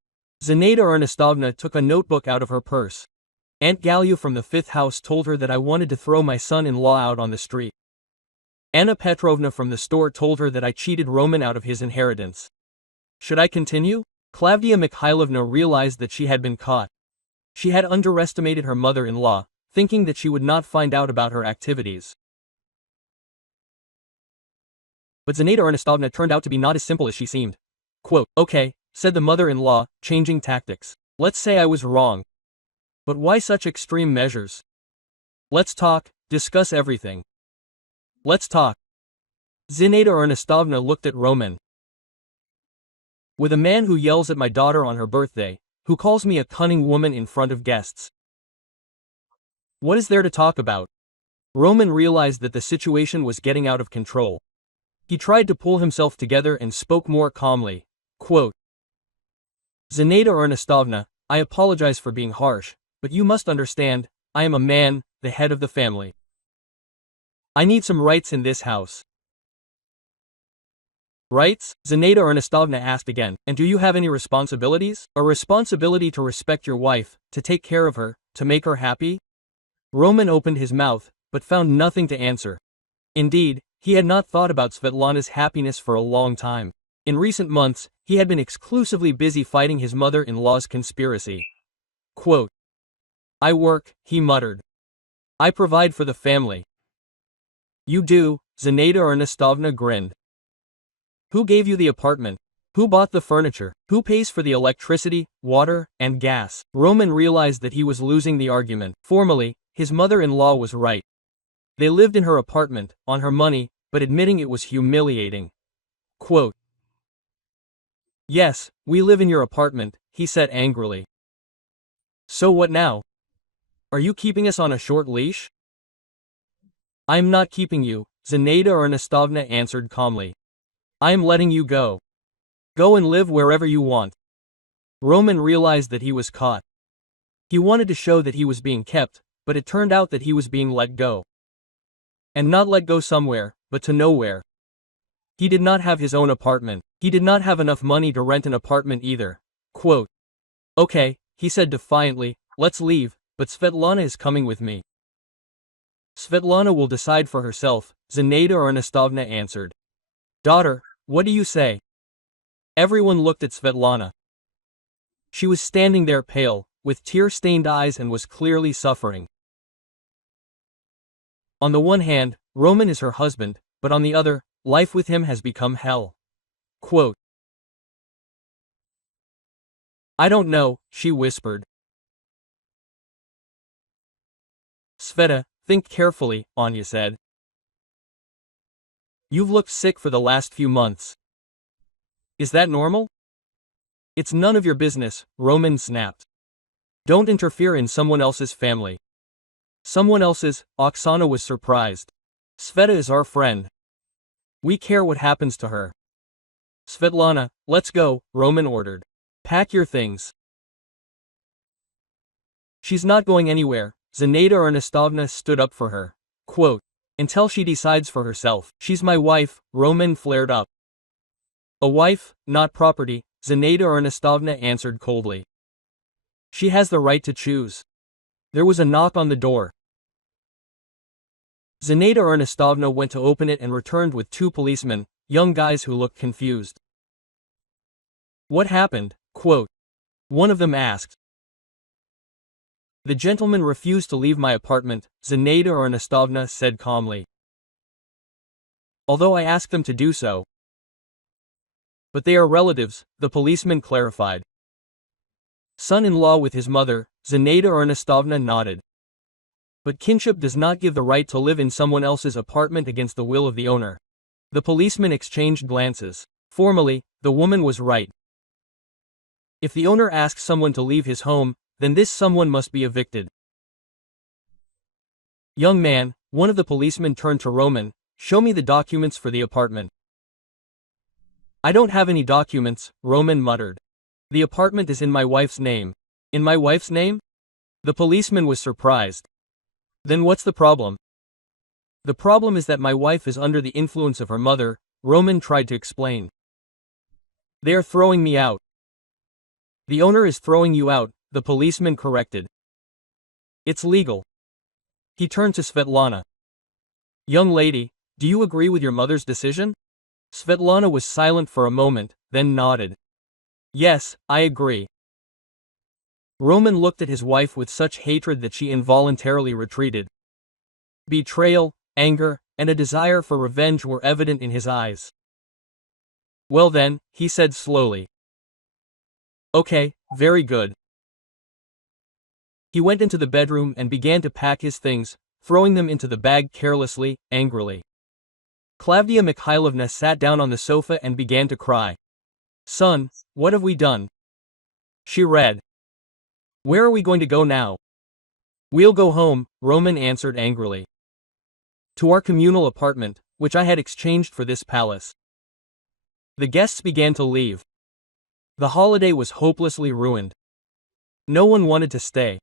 Zinaida Ernestovna took a notebook out of her purse. Aunt Galya from the 5th house told her that I wanted to throw my son-in-law out on the street. Anna Petrovna from the store told her that I cheated Roman out of his inheritance. Should I continue? Klavdia Mikhailovna realized that she had been caught. She had underestimated her mother-in-law, thinking that she would not find out about her activities. But Zinaida Ernestovna turned out to be not as simple as she seemed. Quote, "Okay," said the mother-in-law, changing tactics. "Let's say I was wrong. But why such extreme measures? Let's talk, discuss everything. Let's talk." Zinaida Ernestovna looked at Roman. "With a man who yells at my daughter on her birthday, who calls me a cunning woman in front of guests. What is there to talk about?" Roman realized that the situation was getting out of control. He tried to pull himself together and spoke more calmly. Quote, "Zinaida Ernestovna, I apologize for being harsh, but you must understand, I am a man, the head of the family. I need some rights in this house." "Rights?" Zinaida Ernestovna asked again. "And do you have any responsibilities? A responsibility to respect your wife, to take care of her, to make her happy?" Roman opened his mouth, but found nothing to answer. Indeed, he had not thought about Svetlana's happiness for a long time. In recent months, he had been exclusively busy fighting his mother-in-law's conspiracy. Quote, "I work," he muttered. "I provide for the family." "You do," Zinaida Ernestovna grinned. "Who gave you the apartment? Who bought the furniture? Who pays for the electricity, water, and gas?" Roman realized that he was losing the argument. Formally, his mother-in-law was right. They lived in her apartment, on her money, but admitting it was humiliating. Quote, "Yes, we live in your apartment," he said angrily. "So what now? Are you keeping us on a short leash?" "I am not keeping you," Zinaida Ernestovna answered calmly. "I am letting you go. Go and live wherever you want." Roman realized that he was caught. He wanted to show that he was being kept, but it turned out that he was being let go. And not let go somewhere, but to nowhere. He did not have his own apartment. He did not have enough money to rent an apartment either. Quote, "Okay," he said defiantly, "let's leave, but Svetlana is coming with me." "Svetlana will decide for herself," Zinaida Ernestovna answered. "Daughter, what do you say?" Everyone looked at Svetlana. She was standing there pale, with tear-stained eyes, and was clearly suffering. On the one hand, Roman is her husband, but on the other, life with him has become hell. Quote, "I don't know," she whispered. "Sveta, think carefully," Anya said. "You've looked sick for the last few months. Is that normal?" "It's none of your business," Roman snapped. "Don't interfere in someone else's family." "Someone else's?" Oksana was surprised. "Sveta is our friend. We care what happens to her." "Svetlana, let's go," Roman ordered. "Pack your things." "She's not going anywhere," Zinaida Ernestovna stood up for her. Quote, "Until she decides for herself. She's my wife," Roman flared up. "A wife, not property," Zinaida Ernestovna answered coldly. "She has the right to choose." There was a knock on the door. Zinaida Ernestovna went to open it and returned with two policemen, young guys who looked confused. "What happened?" Quote, one of them asked. "The gentleman refused to leave my apartment," Zinaida Ernestovna said calmly. "Although I asked them to do so." "But they are relatives," the policeman clarified. "Son-in-law with his mother," Zinaida Ernestovna nodded. "But kinship does not give the right to live in someone else's apartment against the will of the owner." The policemen exchanged glances. Formally, the woman was right. If the owner asks someone to leave his home, then this someone must be evicted. "Young man," one of the policemen turned to Roman, "show me the documents for the apartment." "I don't have any documents," Roman muttered. "The apartment is in my wife's name." "In my wife's name?" The policeman was surprised. "Then what's the problem?" "The problem is that my wife is under the influence of her mother," Roman tried to explain. "They are throwing me out." "The owner is throwing you out," the policeman corrected. "It's legal." He turned to Svetlana. "Young lady, do you agree with your mother's decision?" Svetlana was silent for a moment, then nodded. "Yes, I agree." Roman looked at his wife with such hatred that she involuntarily retreated. Betrayal, anger, and a desire for revenge were evident in his eyes. Well then, he said slowly. Okay, very good. He went into the bedroom and began to pack his things, throwing them into the bag carelessly, angrily. Klavdia Mikhailovna sat down on the sofa and began to cry. Son, what have we done? She read. Where are we going to go now? We'll go home, Roman answered angrily. To our communal apartment, which I had exchanged for this palace. The guests began to leave. The holiday was hopelessly ruined. No one wanted to stay.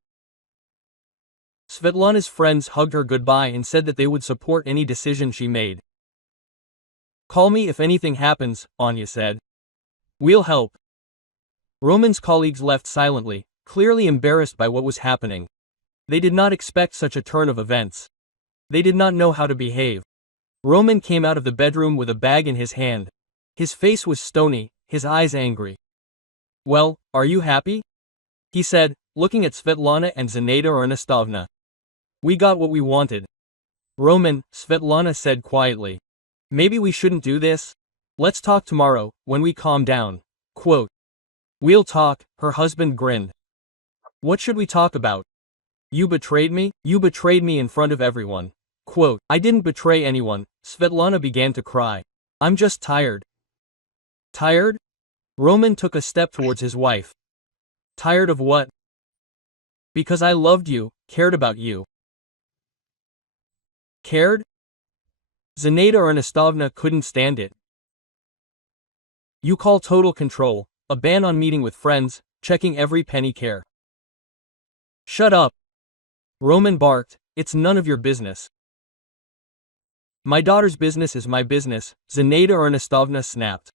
Svetlana's friends hugged her goodbye and said that they would support any decision she made. Call me if anything happens, Anya said. We'll help. Roman's colleagues left silently, clearly embarrassed by what was happening. They did not expect such a turn of events. They did not know how to behave. Roman came out of the bedroom with a bag in his hand. His face was stony, his eyes angry. Well, are you happy? He said, looking at Svetlana and Zinaida Ernestovna. We got what we wanted. Roman, Svetlana said quietly. Maybe we shouldn't do this? Let's talk tomorrow, when we calm down. Quote. We'll talk, her husband grinned. What should we talk about? You betrayed me? You betrayed me in front of everyone. Quote. I didn't betray anyone, Svetlana began to cry. I'm just tired. Tired? Roman took a step towards his wife. Tired of what? Because I loved you, cared about you. Cared? Zinaida Ernestovna couldn't stand it. You call total control, a ban on meeting with friends, checking every penny care. Shut up. Roman barked, it's none of your business. My daughter's business is my business, Zinaida Ernestovna snapped.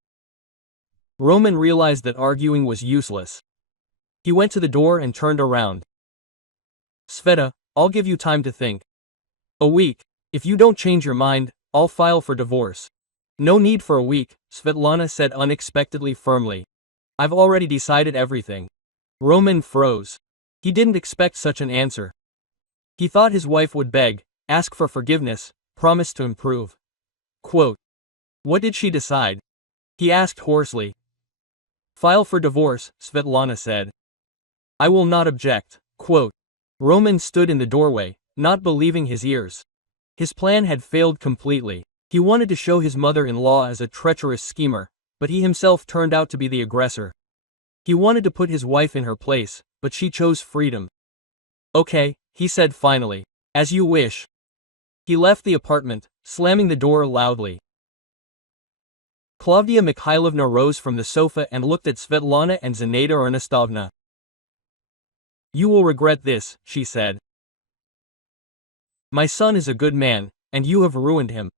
Roman realized that arguing was useless. He went to the door and turned around. Sveta, I'll give you time to think. A week. If you don't change your mind, I'll file for divorce. No need for a week, Svetlana said unexpectedly firmly. I've already decided everything. Roman froze. He didn't expect such an answer. He thought his wife would beg, ask for forgiveness, promise to improve. Quote. What did she decide? He asked hoarsely. File for divorce, Svetlana said. I will not object. Quote. Roman stood in the doorway, not believing his ears. His plan had failed completely. He wanted to show his mother-in-law as a treacherous schemer, but he himself turned out to be the aggressor. He wanted to put his wife in her place, but she chose freedom. Okay, he said finally. As you wish. He left the apartment, slamming the door loudly. Klavdia Mikhailovna rose from the sofa and looked at Svetlana and Zinaida Ernestovna. You will regret this, she said. My son is a good man, and you have ruined him.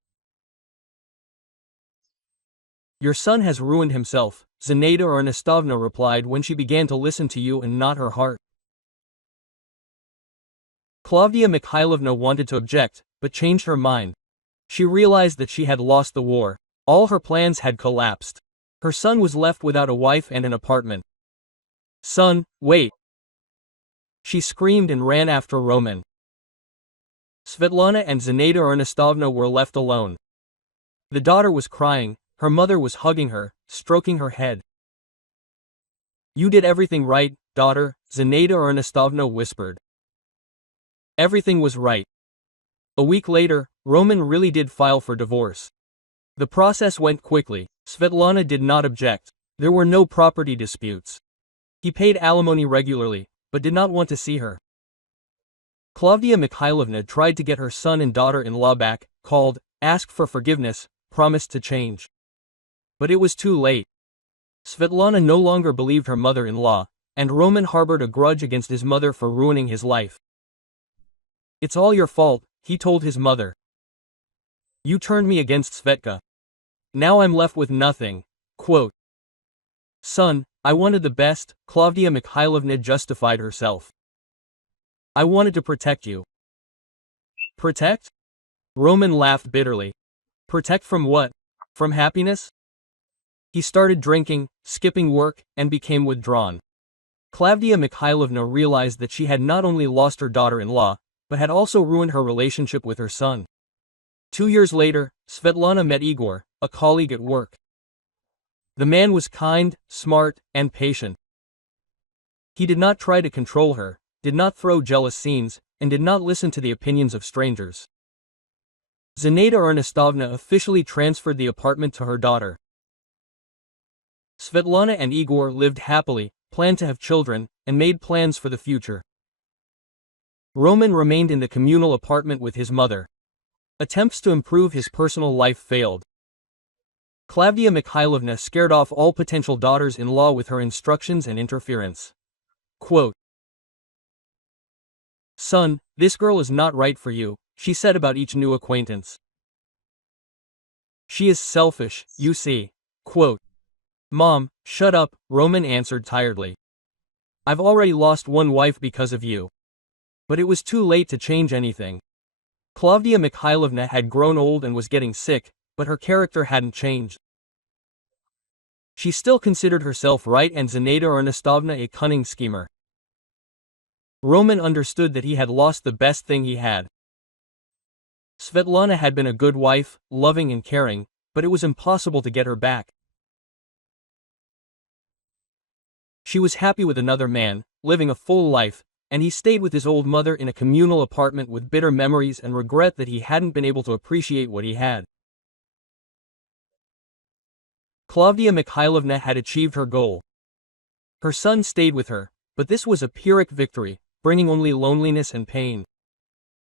Your son has ruined himself, Zinaida Ernestovna replied when she began to listen to you and not her heart. Klavdia Mikhailovna wanted to object, but changed her mind. She realized that she had lost the war. All her plans had collapsed. Her son was left without a wife and an apartment. Son, wait! She screamed and ran after Roman. Svetlana and Zinaida Ernestovna were left alone. The daughter was crying, her mother was hugging her, stroking her head. You did everything right, daughter, Zinaida Ernestovna whispered. Everything was right. A week later, Roman really did file for divorce. The process went quickly. Svetlana did not object. There were no property disputes. He paid alimony regularly, but did not want to see her. Klavdia Mikhailovna tried to get her son and daughter-in-law back, called, asked for forgiveness, promised to change. But it was too late. Svetlana no longer believed her mother-in-law, and Roman harbored a grudge against his mother for ruining his life. It's all your fault, he told his mother. You turned me against Svetka. Now I'm left with nothing. Quote. Son, I wanted the best, Klavdia Mikhailovna justified herself. I wanted to protect you. Protect? Roman laughed bitterly. Protect from what? From happiness? He started drinking, skipping work, and became withdrawn. Klavdia Mikhailovna realized that she had not only lost her daughter-in-law, but had also ruined her relationship with her son. 2 years later, Svetlana met Igor, a colleague at work. The man was kind, smart, and patient. He did not try to control her, did not throw jealous scenes, and did not listen to the opinions of strangers. Zinaida Ernestovna officially transferred the apartment to her daughter. Svetlana and Igor lived happily, planned to have children, and made plans for the future. Roman remained in the communal apartment with his mother. Attempts to improve his personal life failed. Klavdia Mikhailovna scared off all potential daughters-in-law with her instructions and interference. Quote, "Son, this girl is not right for you," she said about each new acquaintance. "She is selfish, you see." Quote, "Mom, shut up," Roman answered tiredly. "I've already lost one wife because of you." But it was too late to change anything. Klavdia Mikhailovna had grown old and was getting sick, but her character hadn't changed. She still considered herself right and Zinaida Ernestovna a cunning schemer. Roman understood that he had lost the best thing he had. Svetlana had been a good wife, loving and caring, but it was impossible to get her back. She was happy with another man, living a full life, and he stayed with his old mother in a communal apartment with bitter memories and regret that he hadn't been able to appreciate what he had. Klavdia Mikhailovna had achieved her goal. Her son stayed with her, but this was a Pyrrhic victory, bringing only loneliness and pain.